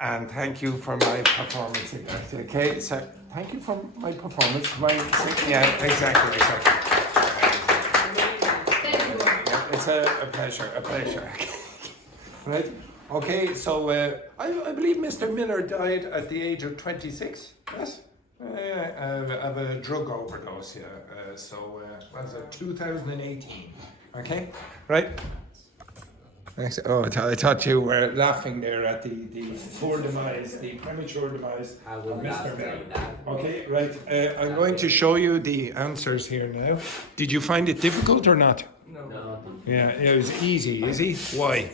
And thank you for my performance in that. Okay, so thank you for my performance. Yeah, exactly. It's a pleasure, right? Okay, so I believe Mr. Miller died at the age of 26, yes? Of a drug overdose, yeah. What was it, 2018, okay? Right? Oh, I thought you were laughing there at the poor demise, the premature demise of Mr. Miller. Okay, right. I'm going to show you the answers here now. Did you find it difficult or not? No, Yeah, it was easy. Why?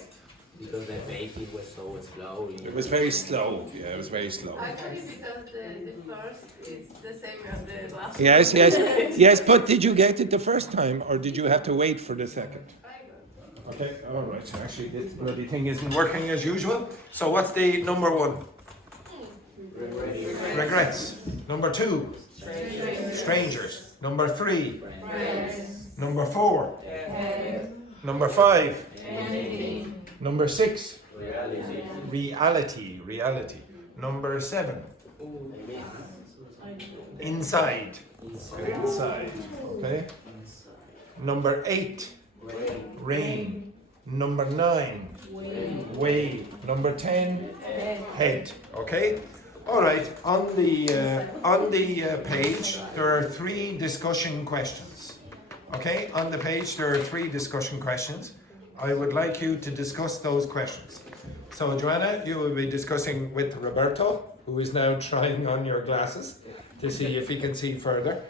because the baking was so slow. It was very slow. Yeah, it was very slow. Actually, because the first is the same as the last Yes, one. yes. But did you get it the first time, or did you have to wait for the second? I got Okay, all right. So actually, this bloody thing isn't working as usual. So what's the number one? Regrets. Number two? Strangers. Number three? Number four? Number five? Number six? Reality. Number seven? Inside. Okay. Number eight? Rain. Number 9, way. Number 10, head. Okay. All right. On the page, there are 3 discussion questions. Okay. On the page, there are 3 discussion questions. I would like you to discuss those questions. So, Joanna, you will be discussing with Roberto, who is now trying on your glasses to see if he can see further.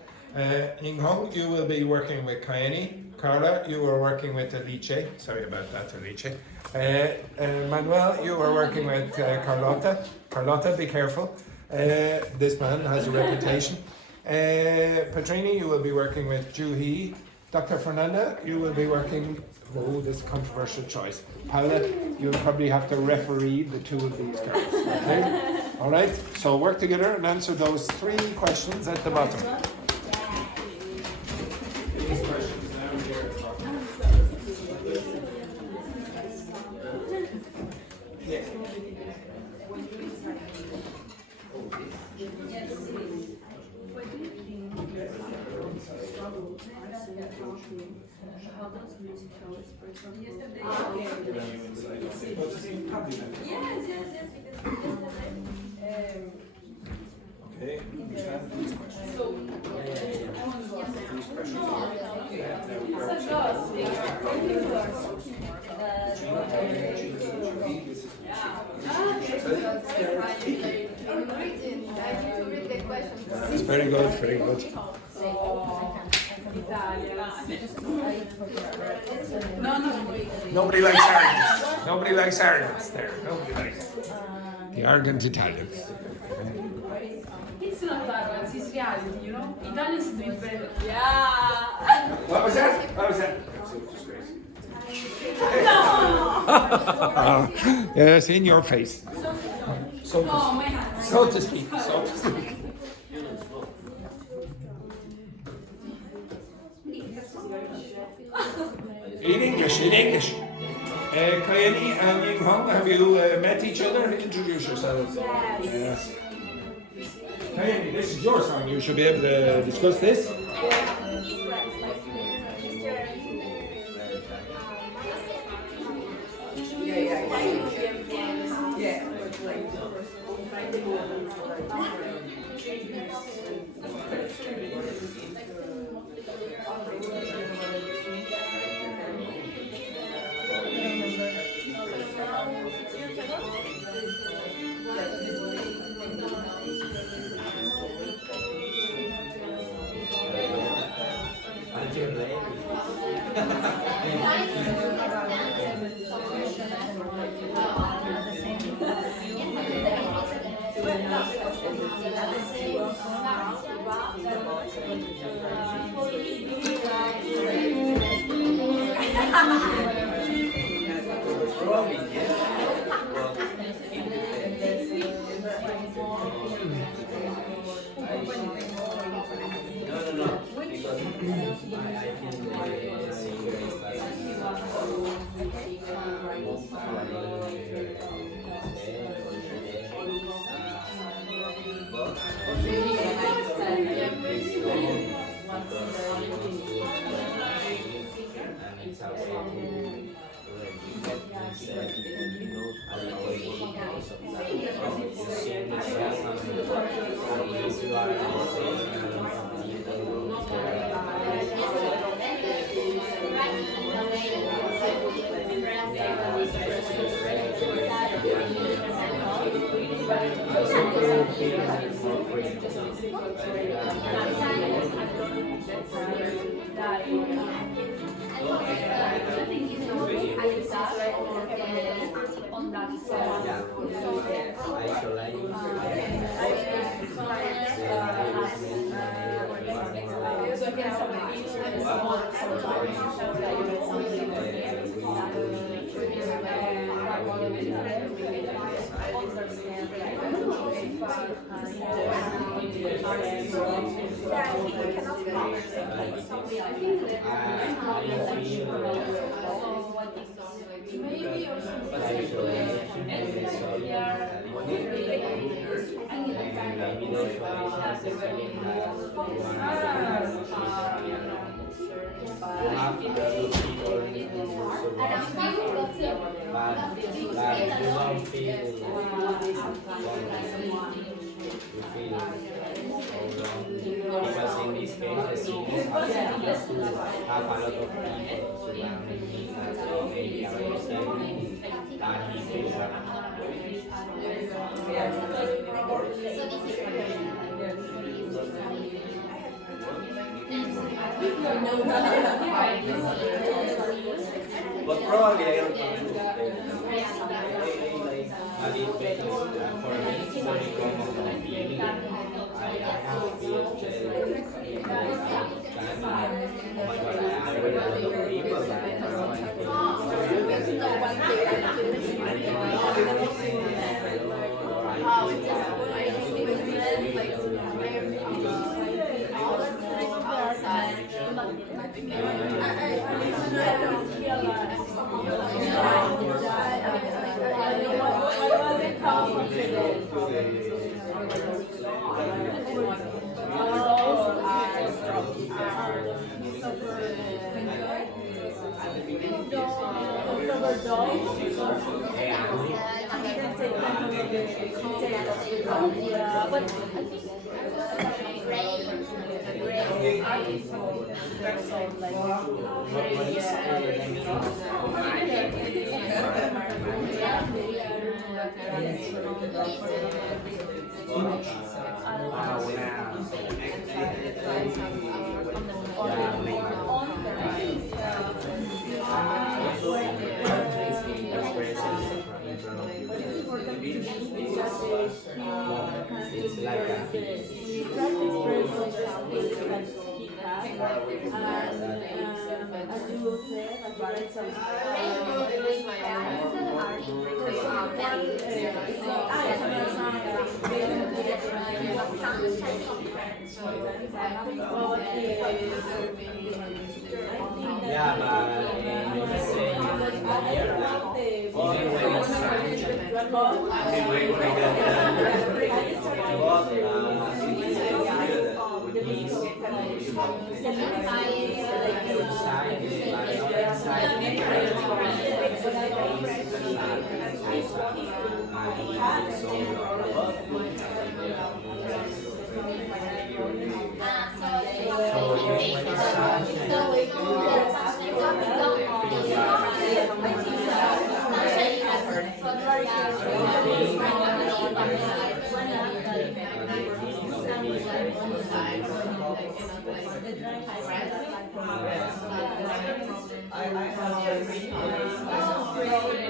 Ying Hong, you will be working with Carnegie. Carla, you were working with Alice. Sorry about that, Alice. Manuel, you were working with Carlotta. Carlotta, be careful. This man has a reputation. Petrini, you will be working with Juhi. Dr. Fernanda, you will be working. Oh, this controversial choice. Paula, you'll probably have to referee the 2 of these girls. Okay? All right. So work together and answer those 3 questions at the bottom. These questions now here at the bottom. Yeah. Okay, understand these questions. These questions are. It's very good. Nobody likes arrogance there. Nobody likes it. The arrogant Italians. It's not arrogance, it's reality, you know? Italians do it better. Yeah. What was that? Yes, in your face. So to speak. In English. Kayani and Ying Hong, have you met each other? Introduce yourselves. Yes. Kayani, this is your song. You should be able to discuss this. you are because in this case the seniors have to have a lot of people surrounding him that maybe appreciate that he feels that. But probably I don't know. But it because for me it's very common feeling. I have felt oh my god, I read a lot of people that it's like yeah, but you were saying here that even when the sun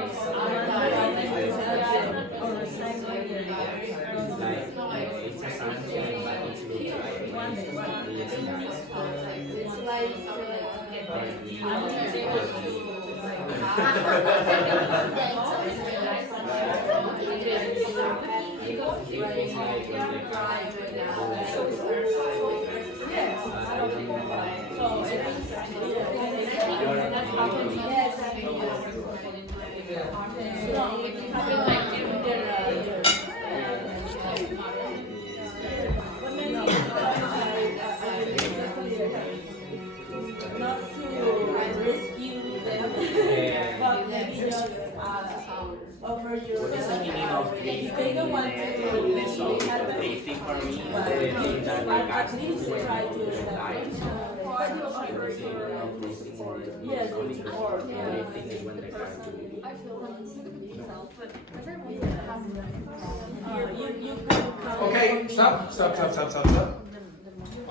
What is the meaning of of drifting in the song. Drifting for me is the thing that regards to when you die. Yes, drifting is when the car Okay, stop.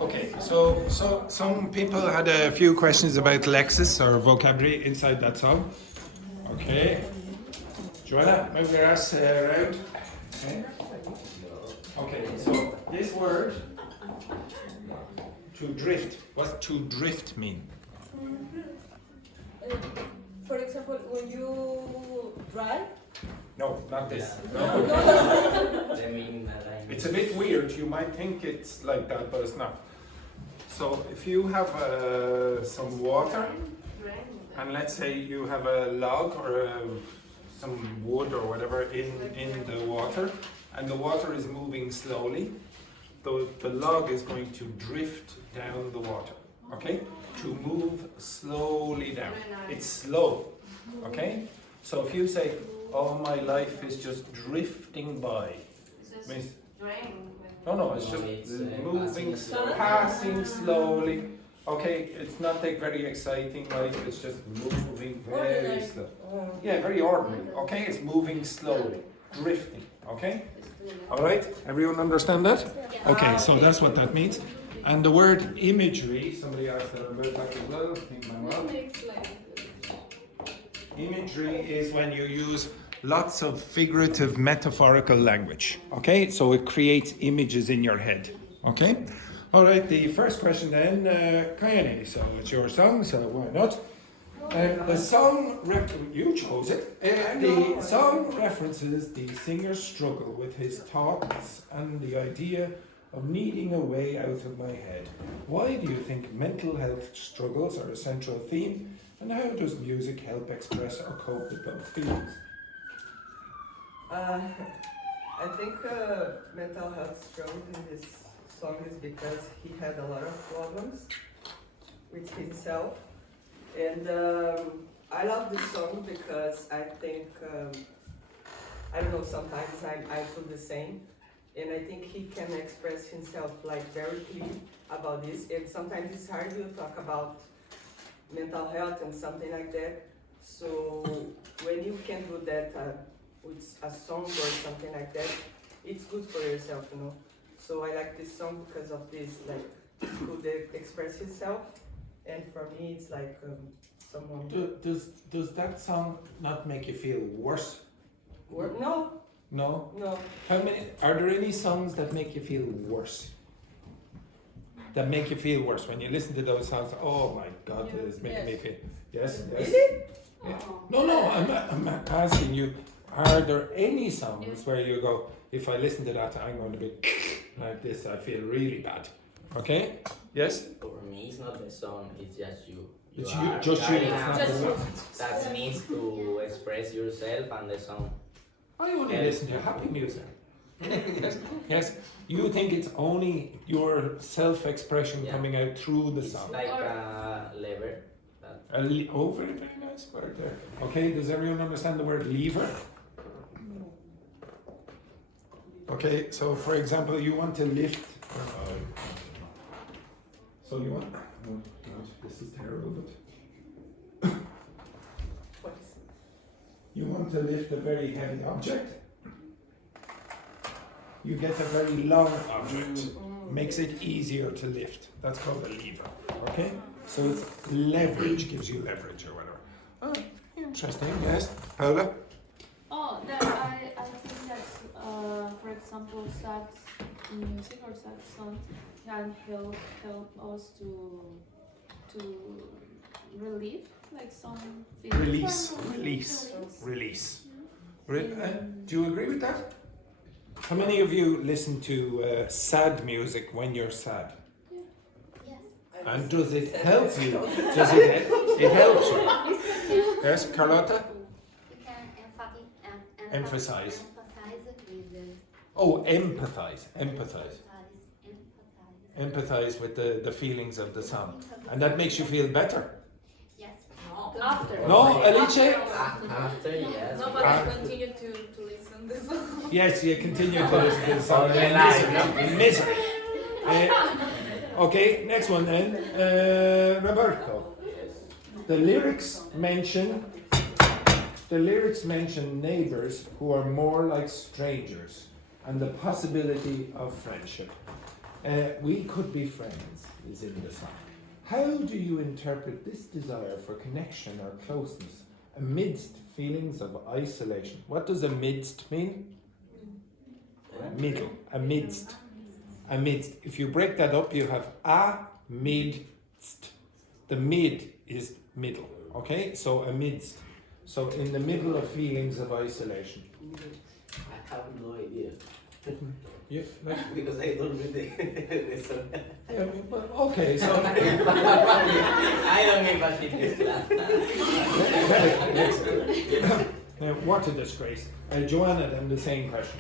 Okay, so some people had a few questions about lexis or vocabulary inside that song. Okay. Joanna, move your ass around. Okay, so this word, to drift, what to drift mean? For example, when you drive. No, not this. No. It's a bit weird. You might think it's like that, but it's not. So if you have some water, and let's say you have a log or some wood or whatever in the water, and the water is moving slowly, the log is going to drift down the water. Okay? To move slowly down. It's slow. Okay? So if you say, "Oh, my life is just drifting by," means no, it's just moving, passing slowly. Okay, it's not like very exciting life. It's just moving very slow. Yeah, very ordinary. Okay, it's moving slowly, drifting. Okay, all right. Everyone understand that? Okay, so that's what that means. And the word imagery. Somebody asked that about that as well. I think my mom. Imagery is when you use lots of figurative, metaphorical language. Okay, so it creates images in your head. Okay, all right. The first question then, Carnegie. So it's your song, so why not? The song, you chose it. The song references the singer's struggle with his thoughts and the idea of needing a way out of my head. Why do you think mental health struggles are a central theme? And how does music help express or cope with those feelings? I think mental health struggle in this song is because he had a lot of problems with himself. And I love this song because I think, I don't know, sometimes I feel the same. And I think he can express himself like very clear about this. And sometimes it's hard to talk about mental health and something like that. So when you can do that with a song or something like that, it's good for yourself, you know. So I like this song because of this, like, could express himself. And for me, it's like someone. Does that song not make you feel worse? No. No. No. Are there any songs that make you feel worse? That make you feel worse when you listen to those songs? Oh my God, it is making me feel. Yes. Really? Yeah. No. I'm asking you. Are there any songs where you go, if I listen to that, I'm going to be like this? I feel really bad. Okay. Yes. For me, it's not the song. It's just you. It's you. Just you. It's not the word. That means to express yourself and the song. I only listen to happy music. Yes. You think it's only your self-expression coming out through the song. It's like a lever. Very nice word there. Okay, does everyone understand the word lever? Okay, so for example, you want to lift. So you want. Oh God, this is terrible, but. You want to lift a very heavy object. You get a very long object. Makes it easier to lift. That's called a lever. Okay? So it's leverage, gives you leverage or whatever. Oh, interesting, yes. Paula? Oh, I think that, for example, sad music or sad songs can help us to relieve like some feelings. Release. Do you agree with that? How many of you listen to sad music when you're sad? Yes. And does it help you? Does it helps you? Yes, Carlotta? You can Emphasize. with Oh, empathize. Empathize with the feelings of the song. And that makes you feel better. yes. After. No, Alice? After, yes. No, but I continue to listen to the song. Yes, you continue to listen to the song. Okay, live. Misery. Okay, next one then. Roberto. The lyrics mention neighbors who are more like strangers and the possibility of friendship. We could be friends is in the song. How do you interpret this desire for connection or closeness amidst feelings of isolation? What does amidst mean? Middle. Amidst. Amidst. If you break that up, you have amidst. The mid is middle. Okay? So amidst. So in the middle of feelings of isolation. I have no idea. Yeah, like, Because I don't read the song. yeah, well, okay, so I don't give a shit. now, what a disgrace. Joanna, then the same question.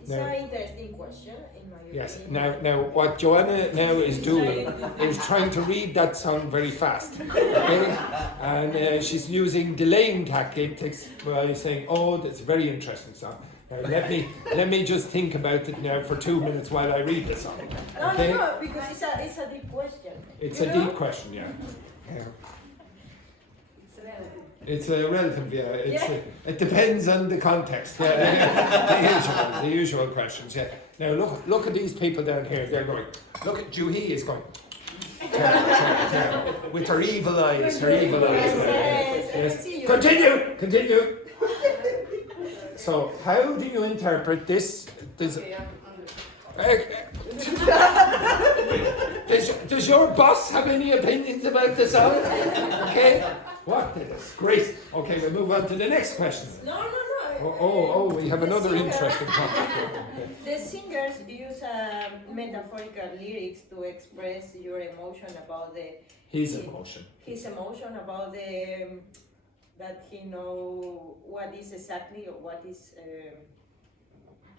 It's No. an interesting question, in my Yes. opinion. Now, what Joanna now is doing is trying to read that song very fast, okay? And she's using delaying tactics by saying, "Oh, that's a very interesting song. Now, let me just think about it now for 2 minutes while I read the song." Okay? No, because it's a deep question. It's You a know? deep question, yeah. It's relative. It's a relative, yeah. Yeah. It depends on the context. Yeah. the usual questions. Yeah. Now look at these people down here. They're going. Look at Juhi is going. With her evil eyes. Her evil eyes. Yes, I see you. Continue. So how do you interpret this? Does your boss have any opinions about the song? Okay. What a disgrace. Okay, we'll move on to the next question. No. Oh, we have The another singer- interesting topic. The singers use metaphorical lyrics to express your emotion about His emotion. his emotion about that he know what is exactly or what is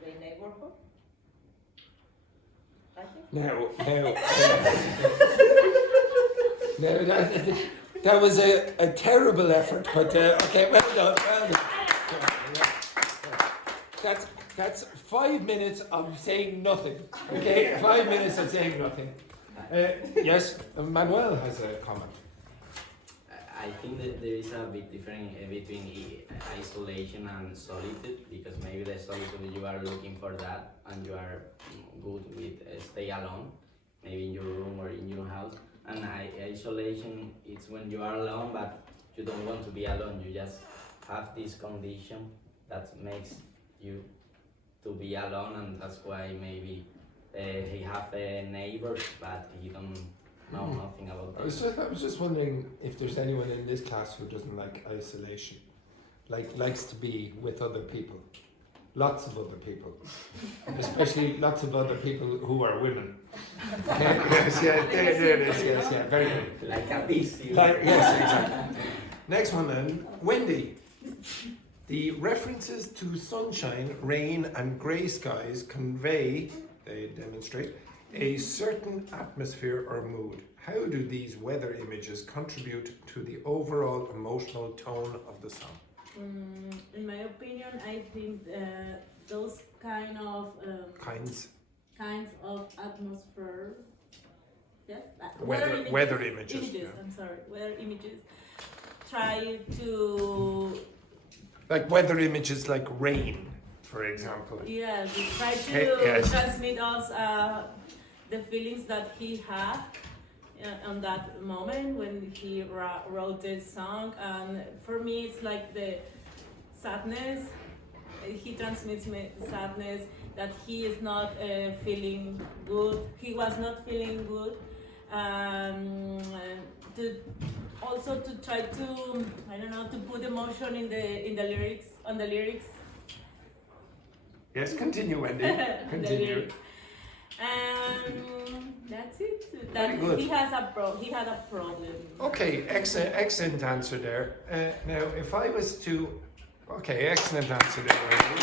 the neighborhood. I think. Now, that was a terrible effort, but okay, well done. That's 5 minutes of saying nothing. Okay, 5 minutes of saying nothing. Yes, Manuel has a comment. I think that there is a big difference between isolation and solitude, because maybe the solitude you are looking for that and you are good with stay alone, maybe in your room or in your house. And isolation, it's when you are alone but you don't want to be alone. You just have this condition that makes you to be alone, and that's why maybe he have neighbors but he don't know nothing about that. I was just wondering if there's anyone in this class who doesn't like isolation, likes to be with other people, lots of other people, especially lots of other people who are women. Yes, yeah, there it is. Yes, yeah, very good. Like a beast. Yes, exactly. Next one then, Wendy. The references to sunshine, rain, and grey skies convey, they demonstrate, a certain atmosphere or mood. How do these weather images contribute to the overall emotional tone of the song? In my opinion, I think those Kinds. kinds of atmosphere, yes, Weather images. Yeah. I'm sorry, weather images try to Like weather images like rain, for example. they try to Yes. transmit us the feelings that he had on that moment when he wrote this song. And for me, it's like the sadness. He transmits me sadness that he is not feeling good. He was not feeling good. To try to to put emotion in the lyrics on the lyrics. Yes, continue, Wendy. The Continue. lyrics. That's it. Very good. He had a problem. Okay, excellent answer there. Now, if I was to... Okay, excellent answer there, Wendy.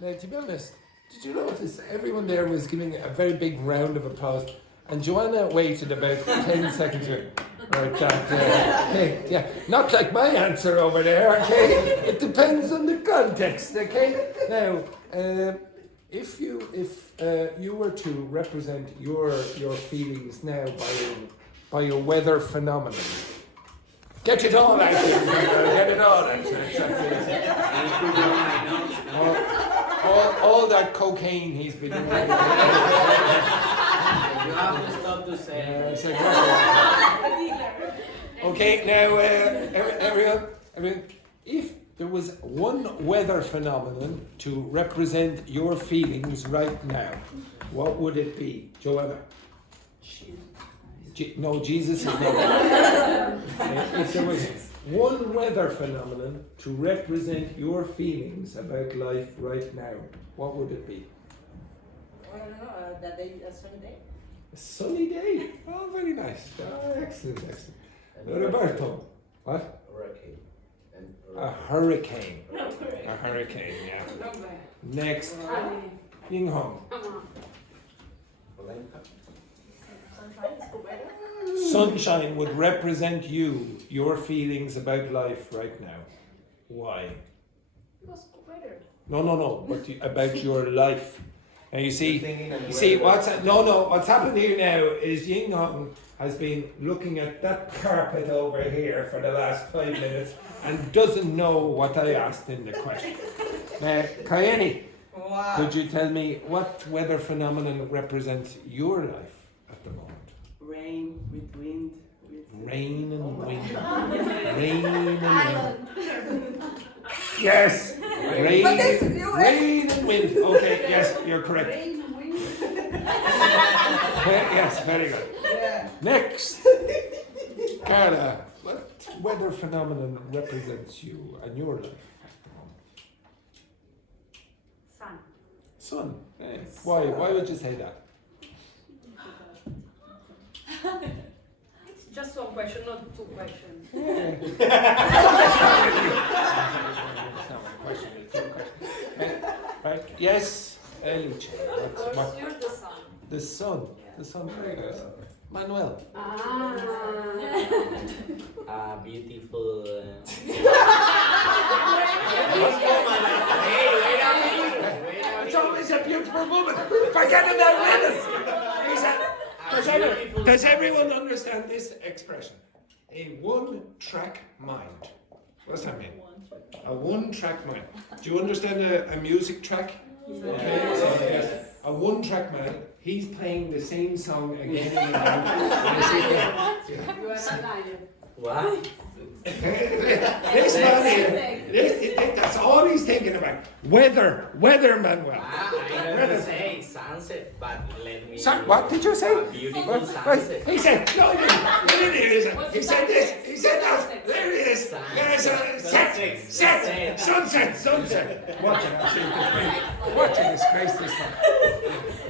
Now, to be honest, did you notice everyone there was giving a very big round of applause, and Joanna waited about 10 seconds here. Right, okay, yeah, not like my answer over there, okay? It depends on the context, okay? Now, if you were to represent your feelings now by a weather phenomenon, get it all out there, get it all out there. All that cocaine he's been doing. You have to stop to say. It's like, okay, now everyone, if there was one weather phenomenon to represent your feelings right now, what would it be, Joanna? No, Jesus is not. If there was one weather phenomenon to represent your feelings about life right now, what would it be? I don't know, that day, a sunny day. A sunny day. Oh, very nice. Oh, excellent. Roberto, what? Hurricane. A hurricane. A hurricane, yeah. Next, Ying Hong. Sunshine would represent your feelings about life right now. Why? No, but about your life. And you see what's happened here now is Ying Hong has been looking at that carpet over here for the last 5 minutes and doesn't know what I asked in the question. Kayeni, Wow. could you tell me what weather phenomenon represents your life at the moment? Rain with wind. Rain and wind. Rain and wind. Yes. Rain and wind. Okay, yes, you're correct. Yes, very good. Yeah. Next. Carla, what weather phenomenon represents you and your life at the moment? Sun. Eh, why would you say that? It's just one question, not two questions. It's not one question, it's two questions. Right, yes, Elich. Of course, you're the sun. The sun. The sun, very good. Manuel. Beautiful. It's always a beautiful woman. Forget about minutes. Does everyone understand this expression? A one-track mind. What's that mean? A one-track mind. Do you understand a music track? Okay, so yes, a one-track mind. He's playing the same song again and again. You are a liar. What? This man here, that's all he's thinking about. Weather, Manuel. I didn't say sunset, but let me. What did you say? A beautiful sunset. He said, no, he didn't. He said this, he said that. There it is. There's a sunset. Watch a disgrace this one.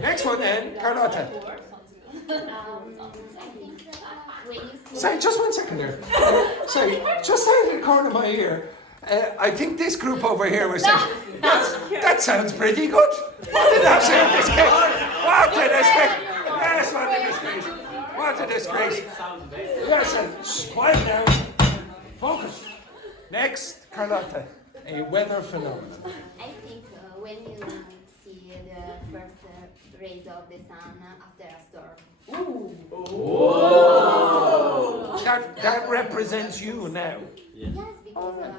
Next one then, Carlotta. Sorry, just 1 second there. Sorry, just out of the corner of my ear, I think this group over here was saying, that sounds pretty good. What an absolute disgrace. What a disgrace. Yes, what a disgrace. Yes, and quiet now. Focus. Next, Carlotta, a weather phenomenon. I think when you see the first rays of the sun after a storm. That represents you now. Yes, because I had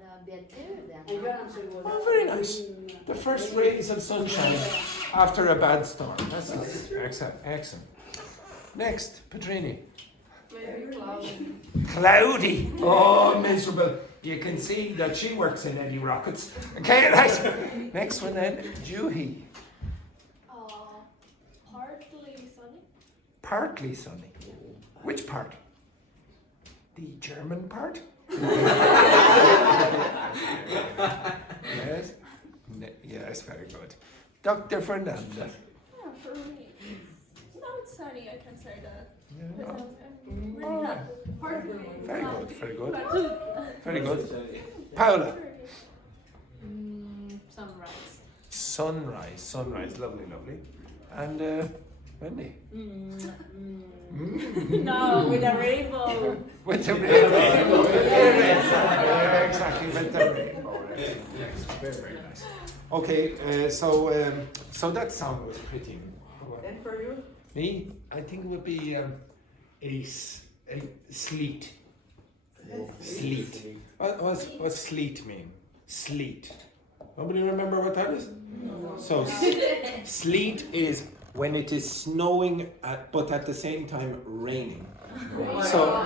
a bad day then. Oh, very nice. The first rays of sunshine after a bad storm. That's nice. Excellent. Next, Petrini. Maybe cloudy. Cloudy. Oh, miserable. You can see that she works in Eddie Rockets. Okay, right. Next one then, Juhi. Partly sunny. Which part? The German part? Yes. Yes, very good. Dr. Fernanda. Yeah, for me, it's sunny, I can say that. Yeah. Really not Very good. Very good. Paula. Sunrise. Sunrise. Lovely. And Wendy? No, with a rainbow. With the rainbow. Yeah, exactly, with the rainbow. Yes, very, very nice. Okay, so that song was pretty. And for you? Me? I think it would be a sleet. Sleet. What's sleet mean? Sleet. Nobody remember what that is? No. So sleet is when it is snowing, but at the same time raining. So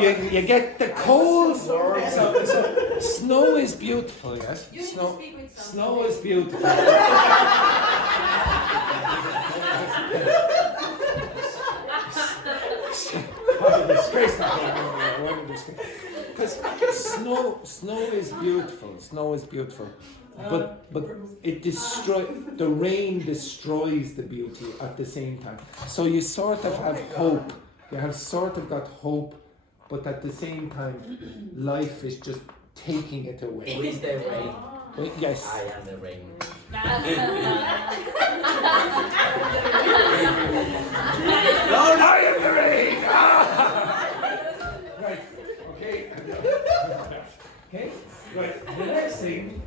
you get the cold. So snow is beautiful, yes. Snow is beautiful. Because snow is beautiful. Snow is beautiful. But it the rain destroys the beauty at the same time. So you sort of have hope. You have sort of got hope, but at the same time, life is just taking it away. Who is the rain? Yes. I am the rain. No, I am the rain. Right. Okay. Okay. Right. The next thing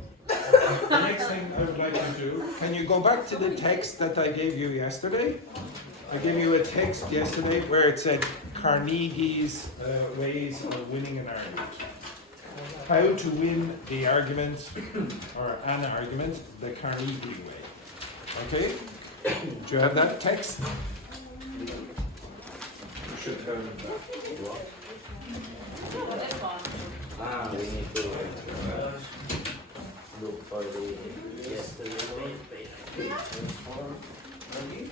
I would like to do, can you go back to the text that I gave you yesterday? I gave you a text yesterday where it said Carnegie's ways of winning an argument. How to win the argument, or an argument, the Carnegie way. Okay? Do you have that text? You should have that. We need to look for the yesterday. Okay.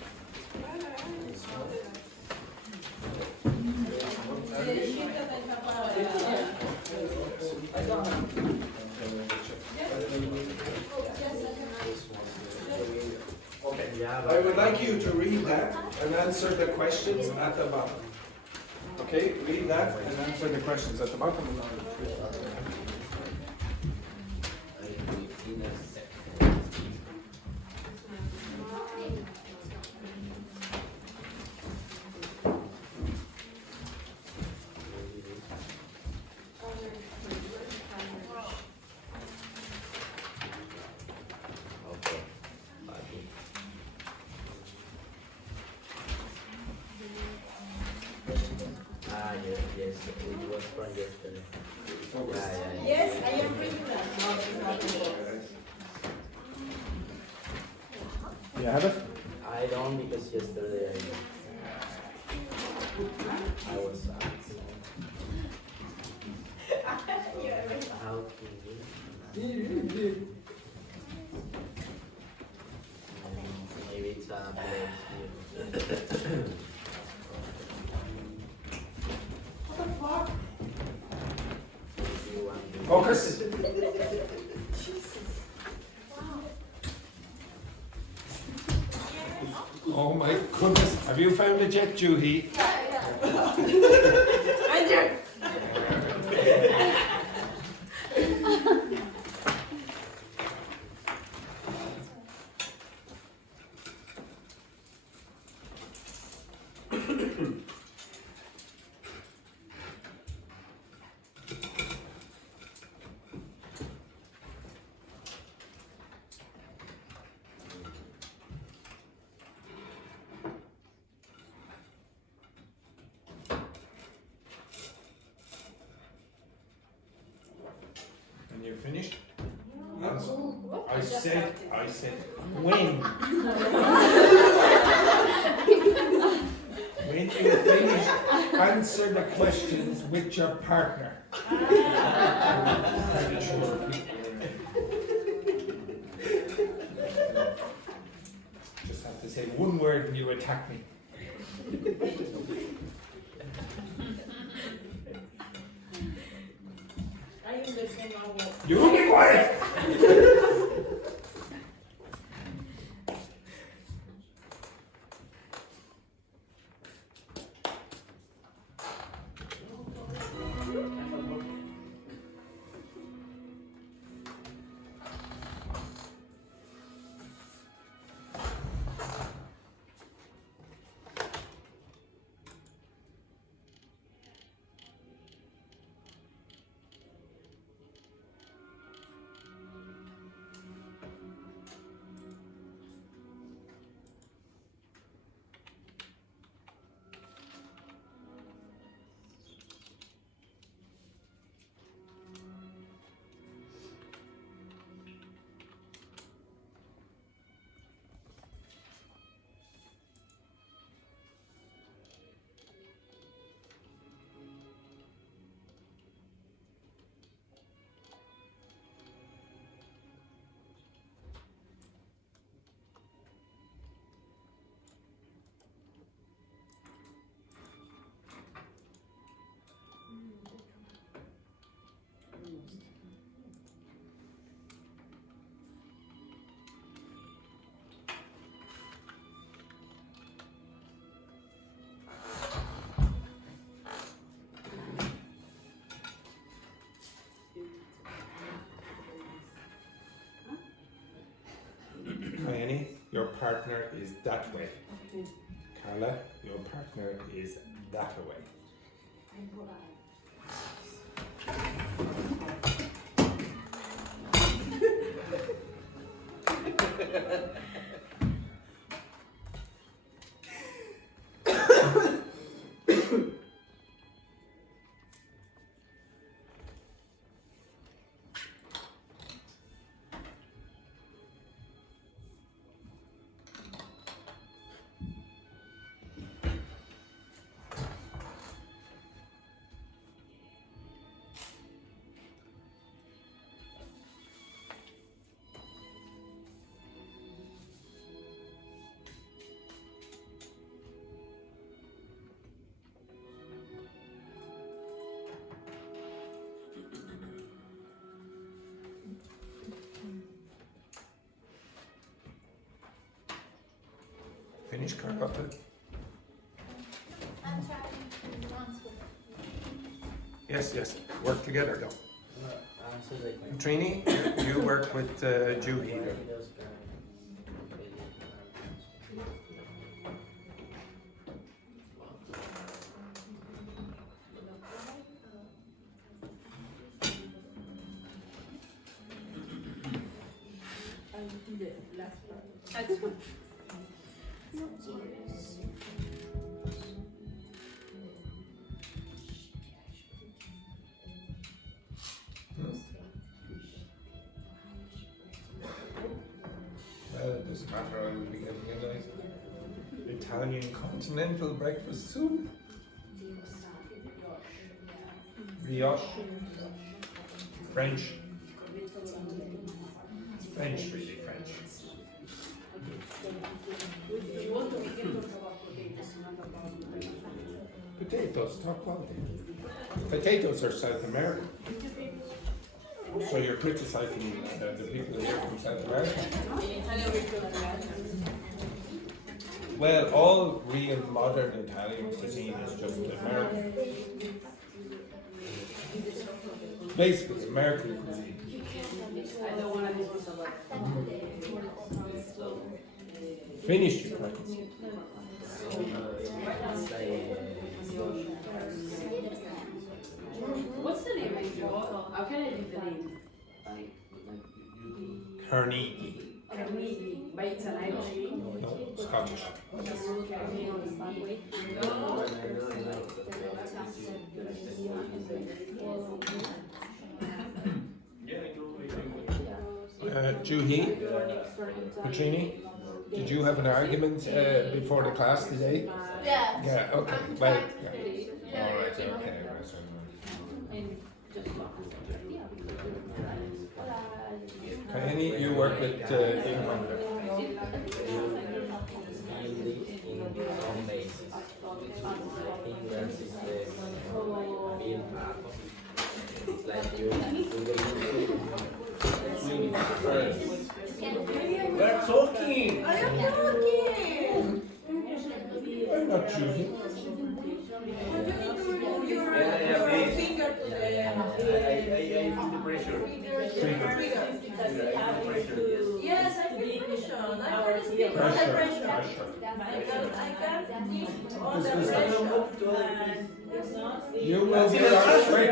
I would like you to read that and answer the questions at the bottom. Okay, read that and answer the questions at the bottom. Yes, it was from yesterday. Yes, I am reading that. You have it? I don't, because yesterday I was out. How can you? Maybe it's a place. Focus. Oh my goodness, have you found it yet, Juhi? And you finished? I said when. When you finish, answer the questions with your partner. Just have to say one word and you attack me. You be quiet! partner is that way. Carla, your partner is that way. Finish, Carla? I'm trying to answer. Yes. Work together, though. Answer the question. Trini, you work with Juhi. That's good. Well, it doesn't matter, I will be getting a nice Italian continental breakfast soup. Brioche. French. It's French, really French. You want to be careful about potatoes, not about Potatoes, top quality. Potatoes are South American. So you're criticizing the people here from South America? Well, all real modern Italian cuisine is just American. Basically, American cuisine. I don't want to discuss about Finish your points. What's the name of your how can I read the name? Carnegie. Carnegie. But it's an Irish name? No, Scottish. Juhi, Petrini, did you have an argument before the class today? Yeah. Yeah, okay. Well, yeah. All right, okay. Kenny, you work with income. We're talking! I am talking! I'm not choosing. Please. Finger to the I feel the pressure. Yes, I feel pressure. I can speak under pressure. I can teach under pressure. You will be our straight.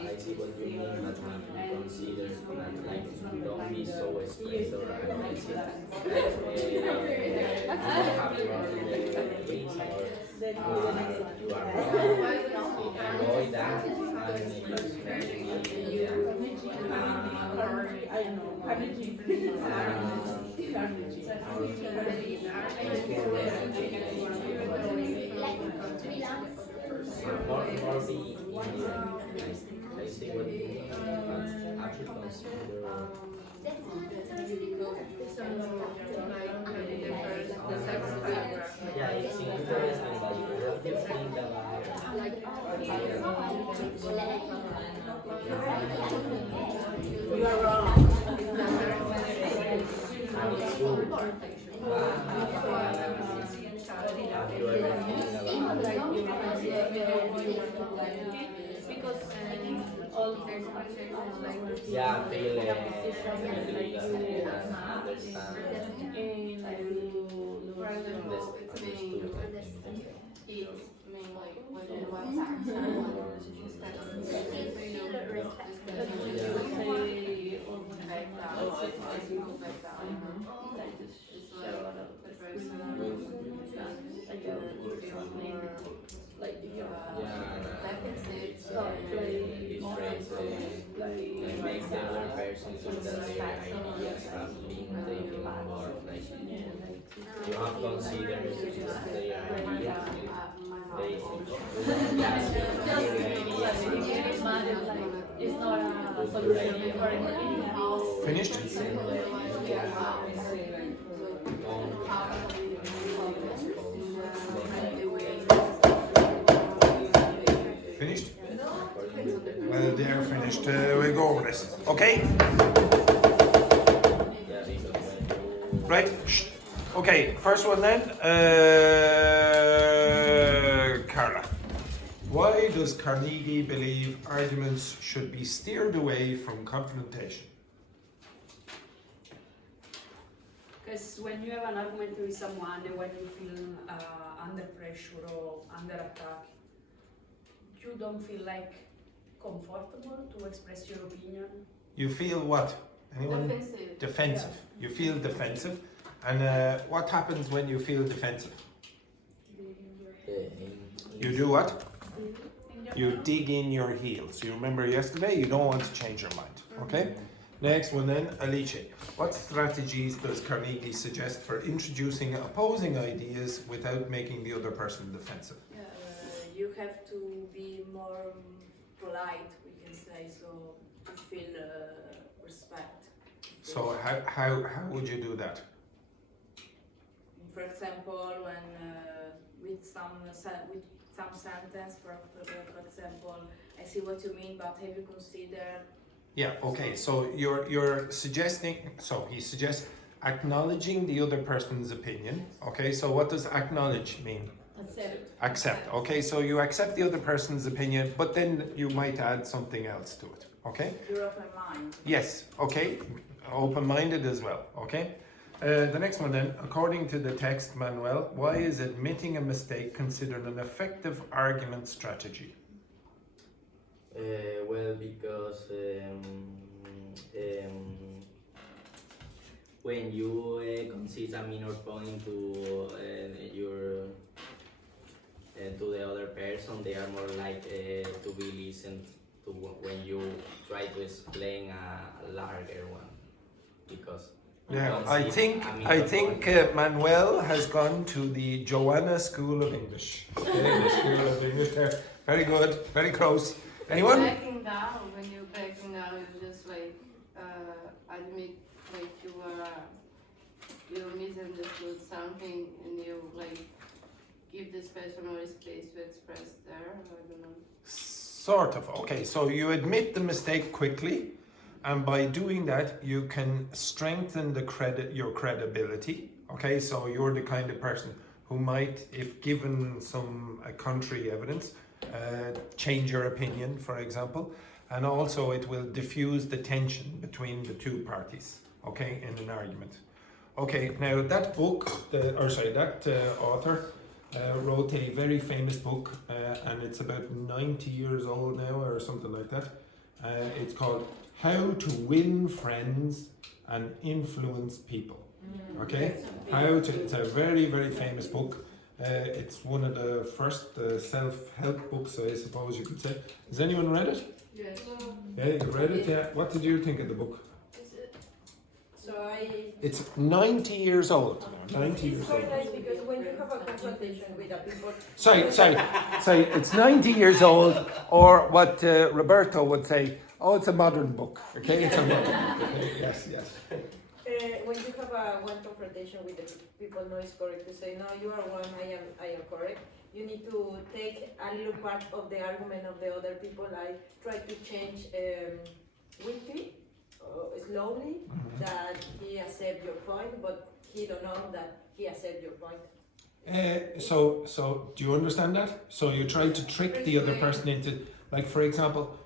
I see what you mean, but we consider that like don't be so expressed or aggressive. You don't have to run the things or you are wrong. Avoid that more be I see what you mean, but actually consider yeah, it's interesting, but you have to think about You are wrong. how it's good. Because all there's conversations like Yeah, feel understand. For example, it's mainly when you want to make the other person feel that their ideas have been taken on board. Like you have considered their ideas. It's not a solution for anything. Finished? Finished? Well, they're finished. We go over this. Okay? Right? Shh. Okay, first one then. Carla. Why does Carnegie believe arguments should be steered away from confrontation? Because when you have an argument with someone, when you feel under pressure or under attack, you don't feel like comfortable to express your opinion. You feel what? Anyone? defensive. Defensive. You feel defensive. And what happens when you feel defensive? You do what? You dig in your heels. You remember yesterday? You don't want to change your mind. Okay? Next one then, Alice. What strategies does Carnegie suggest for introducing opposing ideas without making the other person defensive? You have to be more polite, we can say, so to feel respect. So how would you do that? For example, when with some sentence, for example, I see what you mean, but have you considered? Yeah, okay, so you're suggesting, so he suggests acknowledging the other person's opinion. Okay, so what does acknowledge mean? Accept. Okay, so you accept the other person's opinion, but then you might add something else to it. Okay? You're open-minded. Yes, okay. Open-minded as well. Okay? The next one then, according to the text, Manuel, why is admitting a mistake considered an effective argument strategy? Well, because when you concede a minor point to your to the other person, they are more likely to be listened to when you try to explain a larger one. Because Yeah, I think Manuel has gone to the Joanna School of English. Okay, the School of English there. Very good, very close. Anyone? Backing down, when you're backing down, it's just like admit like you misunderstood something and you like give this person more space to express there. I don't know. Sort of. Okay, so you admit the mistake quickly, and by doing that, you can strengthen your credibility. Okay, so you're the kind of person who might, if given some contrary evidence, change your opinion, for example, and also it will diffuse the tension between the two parties, okay, in an argument. Okay, now that book, that author wrote a very famous book, and it's about 90 years old now or something like that. It's called How to Win Friends and Influence People. Okay, it's a very, very famous book. It's one of the first self-help books, I suppose you could say. Has anyone read it? Yes. Yeah, you read it? Yeah. What did you think of the book? It's 90 years old. 90 years It's old. very nice because when you have a confrontation with a people. Sorry. It's 90 years old, or what Roberto would say, oh, it's a modern book. Okay, it's a modern book. Okay? Yes. When you have one confrontation with the people, no, it's correct to say, no, you are wrong, I am correct. You need to take a little part of the argument of the other people. I try to change weakly, slowly, that he accept your point, but he don't know that he accept your point. So do you understand that? So you try to trick the other person into, like for example,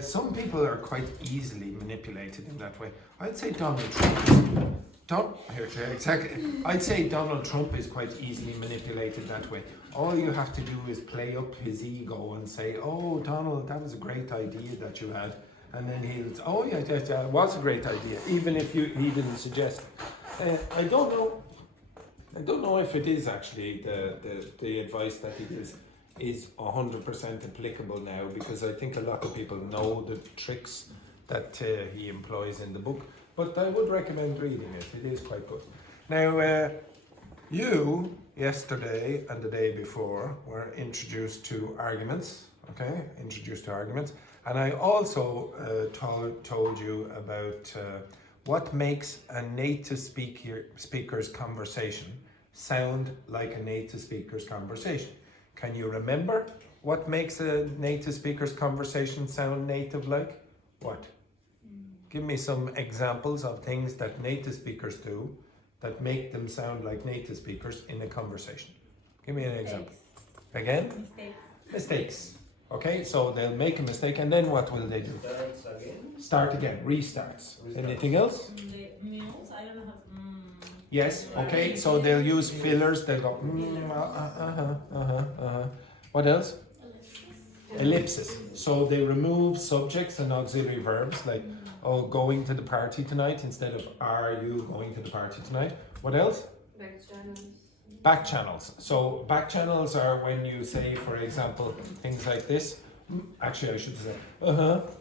some people are quite easily manipulated in that way. I'd say Donald Trump. Exactly. I'd say Donald Trump is quite easily manipulated that way. All you have to do is play up his ego and say, "Oh, Donald, that was a great idea that you had," and then he'll, "Oh yeah, it was a great idea," even if he didn't suggest it. I don't know if it is actually the advice that he gives is 100% applicable now, because I think a lot of people know the tricks that he employs in the book. But I would recommend reading it. It is quite good. Now, you yesterday and the day before were introduced to arguments. Okay, introduced to arguments, and I also told you about what makes a native speaker's conversation sound like a native speaker's conversation. Can you remember what makes a native speaker's conversation sound native like? What? Give me some examples of things that native speakers do that make them sound like native speakers in a conversation. Give me an example. Again? Mistakes. Okay, so they'll make a mistake and then what will they do? Start again, restarts. Anything else? The meals, I don't know how. Yes, okay, so they'll use fillers, they'll go, What else? Ellipsis. So they remove subjects and auxiliary verbs like, oh, going to the party tonight instead of, are you going to the party tonight? What else? Back channels. Back channels. So back channels are when you say, for example, things like this. Actually, I should say,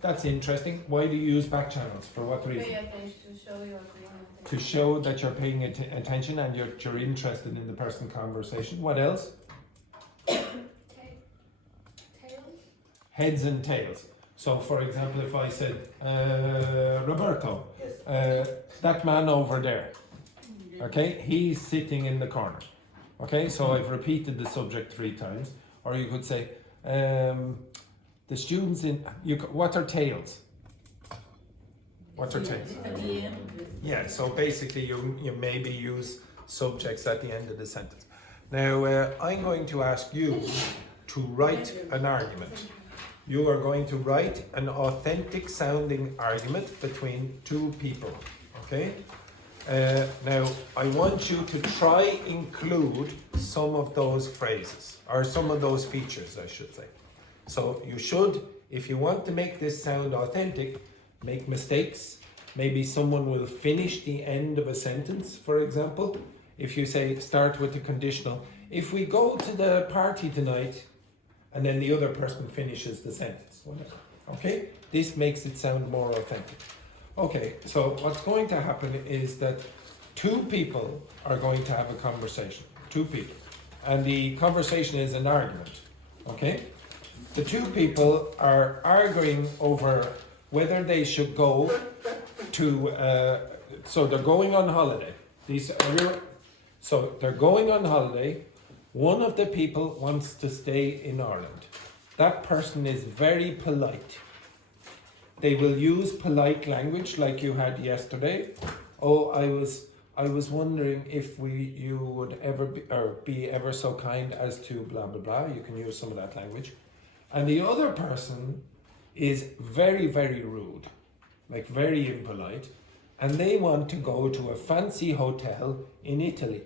that's interesting. Why do you use back channels? For what reason? Pay attention, to show you're paying attention. To show that you're paying attention and you're interested in the person's conversation. What else? Heads and tails. So, for example, if I said, Roberto, that man over there, okay, he's sitting in the corner. Okay, so I've repeated the subject 3 times. Or you could say, the students in, what are tails? What are tails? Yeah, so basically you maybe use subjects at the end of the sentence. Now, I'm going to ask you to write an argument. You are going to write an authentic sounding argument between 2 people, okay? Now, I want you to try include some of those phrases, or some of those features, I should say. So you should, if you want to make this sound authentic, make mistakes. Maybe someone will finish the end of a sentence, for example. If you say, start with the conditional, if we go to the party tonight, and then the other person finishes the sentence. Okay? This makes it sound more authentic. Okay, so what's going to happen is that 2 people are going to have a conversation. 2 people. And the conversation is an argument. Okay? The 2 people are arguing over whether they should go to, so they're going on holiday. So they're going on holiday. One of the people wants to stay in Ireland. That person is very polite. They will use polite language like you had yesterday. Oh, I was wondering if you would ever be ever so kind as to blah blah blah. You can use some of that language. And the other person is very, very rude, like very impolite, and they want to go to a fancy hotel in Italy.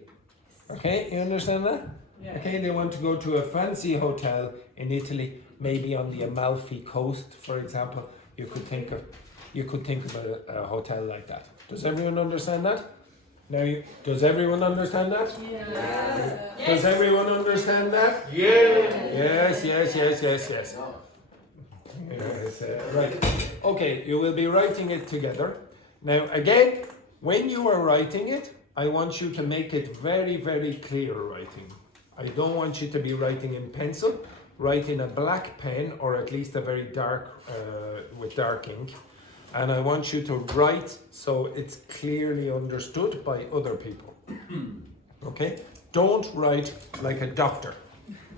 Okay, you understand that? Yeah. Okay, they want to go to a fancy hotel in Italy, maybe on the Amalfi Coast, for example. You could think of a hotel like that. Does everyone understand that? Now, does everyone understand that? Yeah. Does everyone understand that? Yeah. Yes. Yes, right. Okay, you will be writing it together. Now, again, when you are writing it, I want you to make it very, very clear writing. I don't want you to be writing in pencil. Write in a black pen, or at least a very dark, with dark ink. And I want you to write so it's clearly understood by other people. Okay? Don't write like a doctor.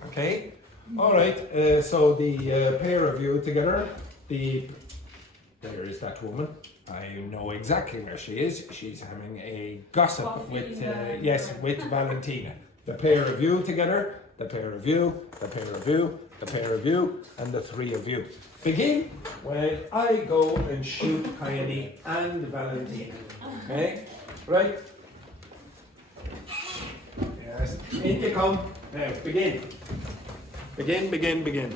Okay? All right, so the pair of you together, there is that woman. I know exactly where she is. She's having a gossip with Valentina. The pair of you together, the pair of you, the pair of you, the pair of you, and the three of you. Begin when I go and shoot Coyote and Valentine. Okay? Right? Yes. In you come. Now, begin. Begin.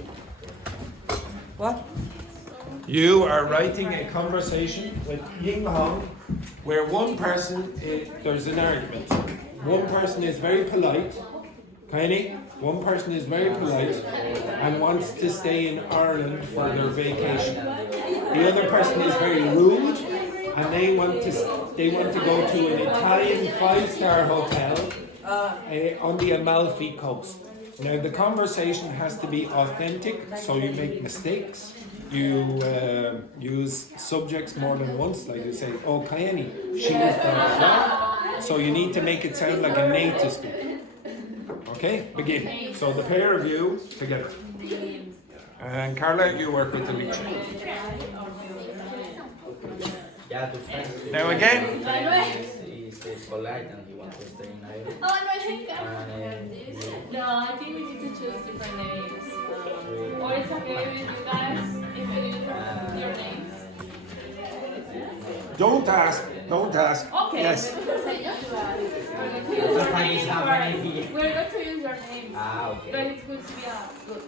What? You are writing a conversation with Ying Hong where one person, there's an argument. One person is very polite, one person is very polite and wants to stay in Ireland for their vacation. The other person is very rude and they want to go to an Italian 5-star hotel on the Amalfi Coast. Now the conversation has to be authentic, so you make mistakes. You use subjects more than once, like you say, oh, Kayani, she is blah, blah. So you need to make it sound like a native speaker. Okay, begin. So the pair of you together. And Carla, you work with the leader. Now again. He's polite and he wants to stay in Ireland. No, I think we need to choose different names. Or it's okay with you guys if you use your names. Don't ask. Okay. Yes. We're going to use your names. Okay. But it could be a good.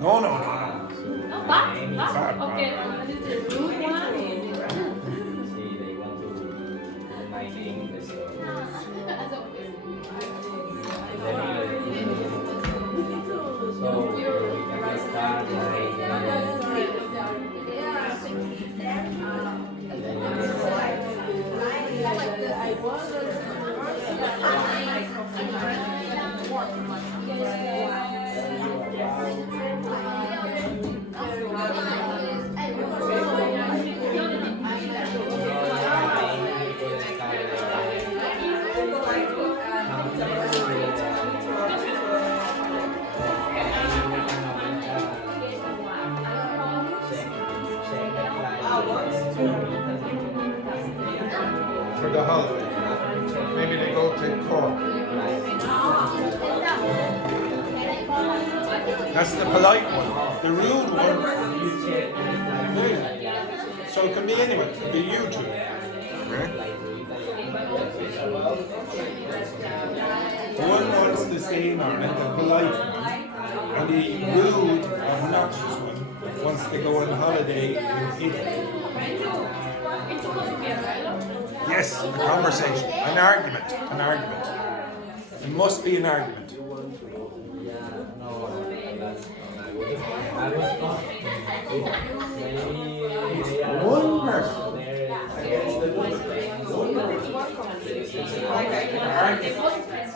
No. No, but? Bad. Okay, what is the rude one? See, they want to do my name. So we can start For the holiday. Maybe they go to Cork. That's the polite one. The rude one. So it can be anyone. It can be you two. Okay? One wants to stay in Ireland, the polite one. And the rude, obnoxious one wants to go on holiday in Italy. It's supposed to be a dialogue. Yes, a conversation, an argument. It must be an argument. One person against the other.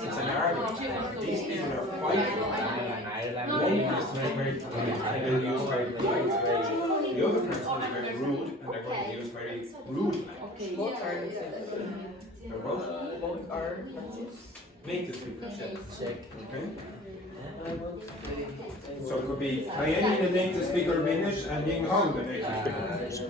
It's an argument. These people are fighting. One person is very polite and they'll use very polite words. The other person is very rude and they're going to use very rude. Both are They're both both are native speakers. check. Okay? So it could be Kayeni, the native speaker of English, and Ying Hong, the native speaker of English.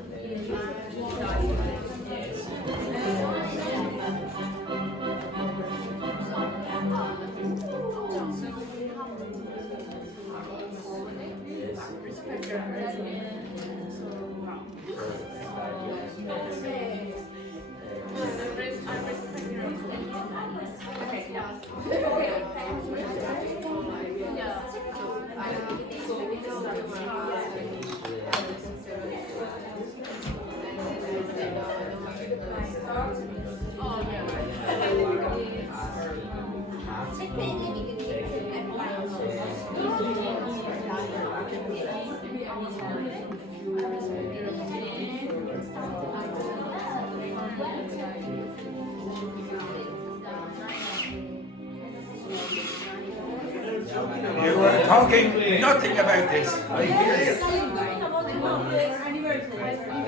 You were talking nothing about this. I hear you.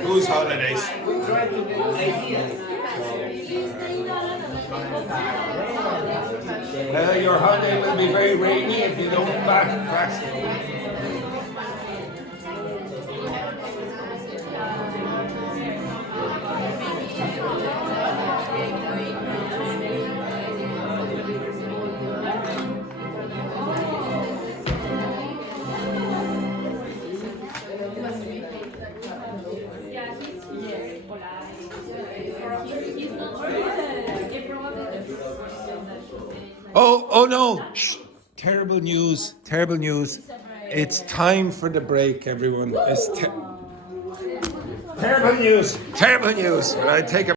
Whose holidays? Your holiday will be very rainy if you don't back fast. Oh no! Shh. Terrible news! Terrible news! It's time for the break, everyone. It's terrible news! Terrible news! All right, take a